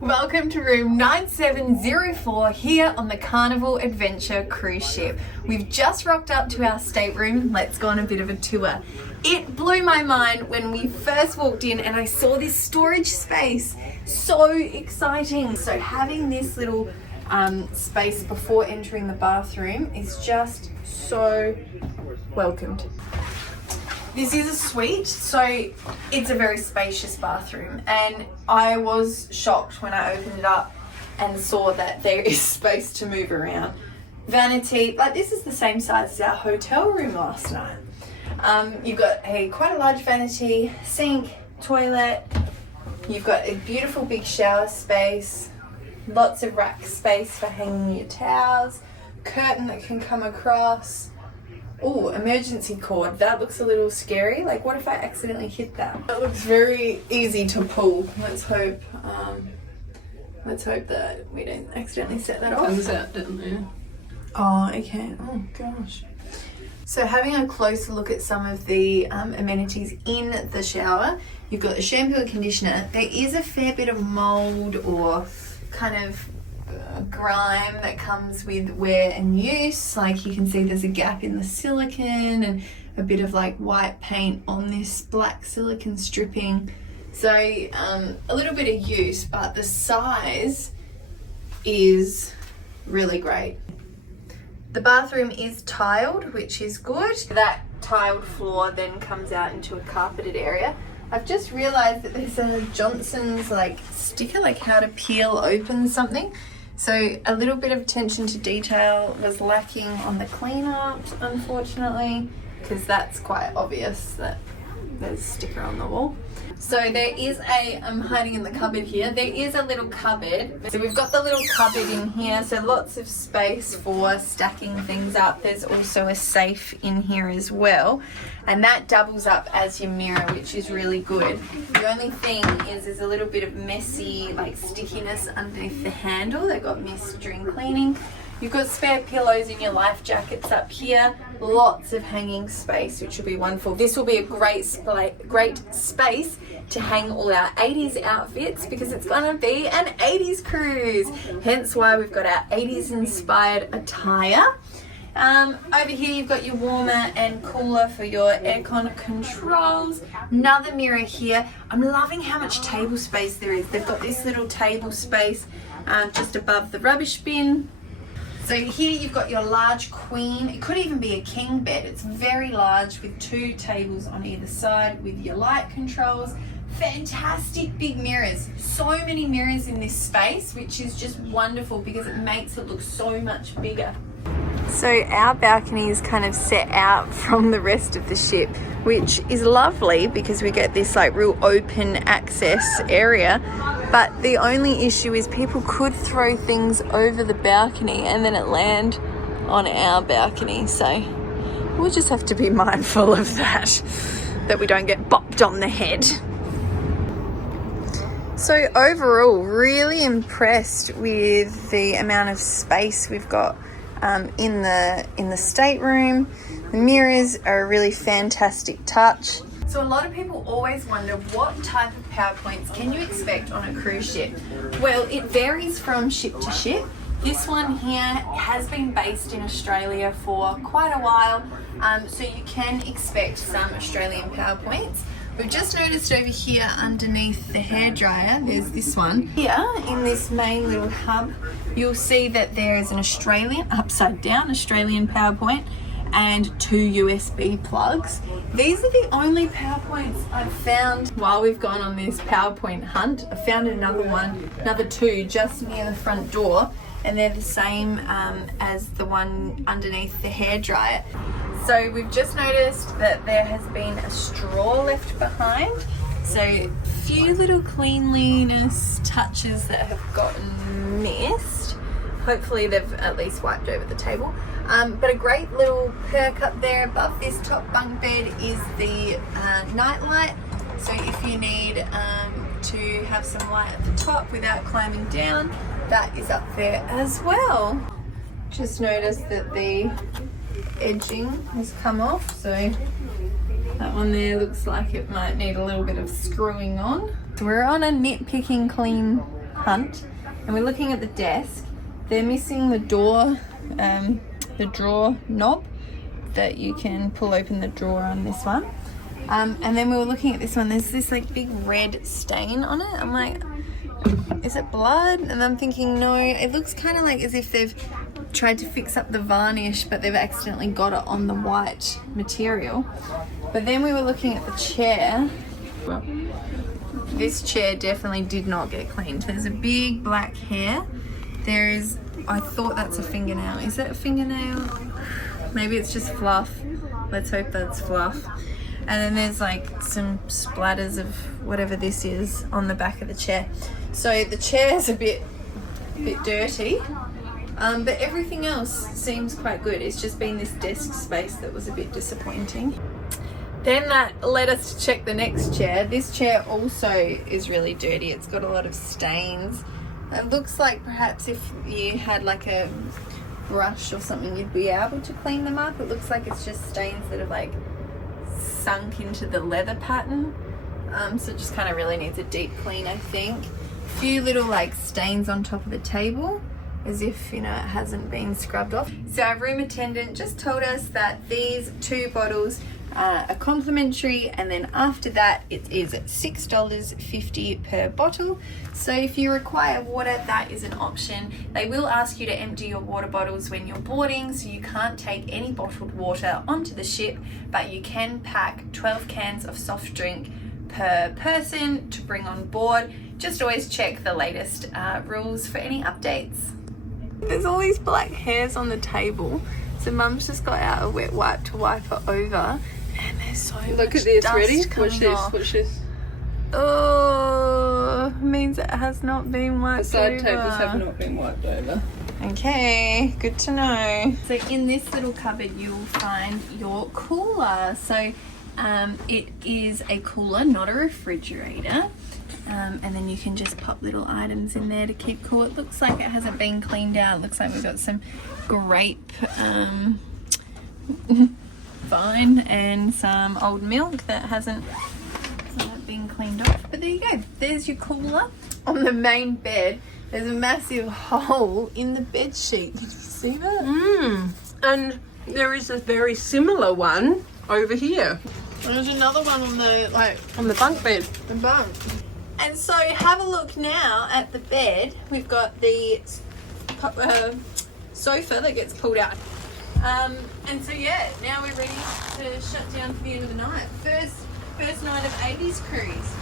Welcome to room 9704 here on the Carnival Adventure cruise ship. We've just rocked up to our stateroom. Let's go on a bit of a tour. It blew my mind when we first walked in and I saw this storage space. So exciting. So having this little space before entering the bathroom is just so welcomed. This is a suite, so it's a very spacious bathroom, and I was shocked when I opened it up and saw that there is space to move around. Vanity, like this is the same size as our hotel room last night. You've got quite a large vanity, sink, toilet. You've got a beautiful big shower space, lots of rack space for hanging your towels, curtain that can come across. Oh, emergency cord. That looks a little scary. Like, what if I accidentally hit that? That looks very easy to pull. Let's hope that we don't accidentally set that off. Comes out, didn't it? Oh, okay. Oh, gosh. So having a closer look at some of the amenities in the shower, you've got the shampoo and conditioner. There is a fair bit of mold or kind of grime that comes with wear and use. Like you can see there's a gap in the silicone and a bit of like white paint on this black silicone stripping. So a little bit of use, but the size is really great. The bathroom is tiled, which is good. That tiled floor then comes out into a carpeted area. I've just realized that there's a Johnson's like sticker, like how to peel open something. So a little bit of attention to detail was lacking on the clean art, unfortunately, because that's quite obvious that there's a sticker on the wall. So there is I'm hiding in the cupboard here. There is a little cupboard. So we've got the little cupboard in here, so lots of space for stacking things up. There's also a safe in here as well. And that doubles up as your mirror, which is really good. The only thing is there's a little bit of messy like stickiness underneath the handle that got missed during cleaning. You've got spare pillows in your life jackets up here. Lots of hanging space, which will be wonderful. This will be a great space to hang all our 80s outfits because it's going to be an 80s cruise. Hence why we've got our 80s inspired attire. Over here you've got your warmer and cooler for your aircon controls. Another mirror here. I'm loving how much table space there is. They've got this little table space just above the rubbish bin. So here you've got your large queen. It could even be a king bed. It's very large with 2 tables on either side with your light controls. Fantastic big mirrors. So many mirrors in this space, which is just wonderful because it makes it look so much bigger. So our balcony is kind of set out from the rest of the ship, which is lovely because we get this like real open access area. But the only issue is people could throw things over the balcony and then it land on our balcony. So we'll just have to be mindful of that we don't get bopped on the head. So overall, really impressed with the amount of space we've got in the stateroom. The mirrors are a really fantastic touch. So a lot of people always wonder what type of PowerPoints can you expect on a cruise ship? Well, it varies from ship to ship. This one here has been based in Australia for quite a while, so you can expect some Australian PowerPoints. We've just noticed over here underneath the hairdryer, there's this one. Here in this main little hub, you'll see that there is an Australian, upside down Australian PowerPoint and 2 USB plugs. These are the only PowerPoints I've found while we've gone on this PowerPoint hunt. I found another 2 just near the front door, and they're the same as the one underneath the hairdryer. So we've just noticed that there has been a straw left behind. So few little cleanliness touches that have gotten missed. Hopefully they've at least wiped over the table. But a great little perk up there above this top bunk bed is the night light. So if you need to have some light at the top without climbing down, that is up there as well. Just noticed that the edging has come off, so that one there looks like it might need a little bit of screwing on. So we're on a nitpicking clean Hunt, and we're looking at the desk. They're missing the the drawer knob that you can pull open the drawer on this one. And then we were looking at this one. There's this like big red stain on it. I'm like, is it blood? And I'm thinking, no, it looks kind of like as if they've tried to fix up the varnish, but they've accidentally got it on the white material. But then we were looking at the chair. This chair definitely did not get cleaned. There's a big black hair. There is, I thought that's a fingernail. Is that a fingernail? Maybe it's just fluff. Let's hope that's fluff. And then there's like some splatters of whatever this is on the back of the chair. So the chair's a bit dirty, but everything else seems quite good. It's just been this desk space that was a bit disappointing. Then that led us to check the next chair. This chair also is really dirty. It's got a lot of stains. It looks like perhaps if you had like a brush or something, you'd be able to clean them up. It looks like it's just stains that have like sunk into the leather pattern. So it just kind of really needs a deep clean, I think. A few little like stains on top of the table, as if, you know, it hasn't been scrubbed off. So our room attendant just told us that these 2 bottles are complimentary, and then after that it is $6.50 per bottle. So if you require water, that is an option. They will ask you to empty your water bottles when you're boarding, so you can't take any bottled water onto the ship, but you can pack 12 cans of soft drink per person to bring on board. Just always check the latest rules for any updates. There's all these black hairs on the table, so Mum's just got out a wet wipe to wipe it over, and there's so much Look at this, dust ready? coming Watch this, off. watch this. Oh, means it has not been wiped The side over. tables have not been wiped over. Okay, good to know. So in this little cupboard you'll find your cooler. So it is a cooler, not a refrigerator. And then you can just pop little items in there to keep cool. It looks like it hasn't been cleaned out. It looks like we've got some grape vine and some old milk that hasn't been cleaned off. But there you go. There's your cooler. On the main bed, there's a massive hole in the bed sheet. Can you see that? And there is a very similar one over here There's another one on the on the bunk bed. the bunk. And so have a look now at the bed. We've got the sofa that gets pulled out. And so yeah, now we're ready to shut down for the end of the night. First night of 80s cruise.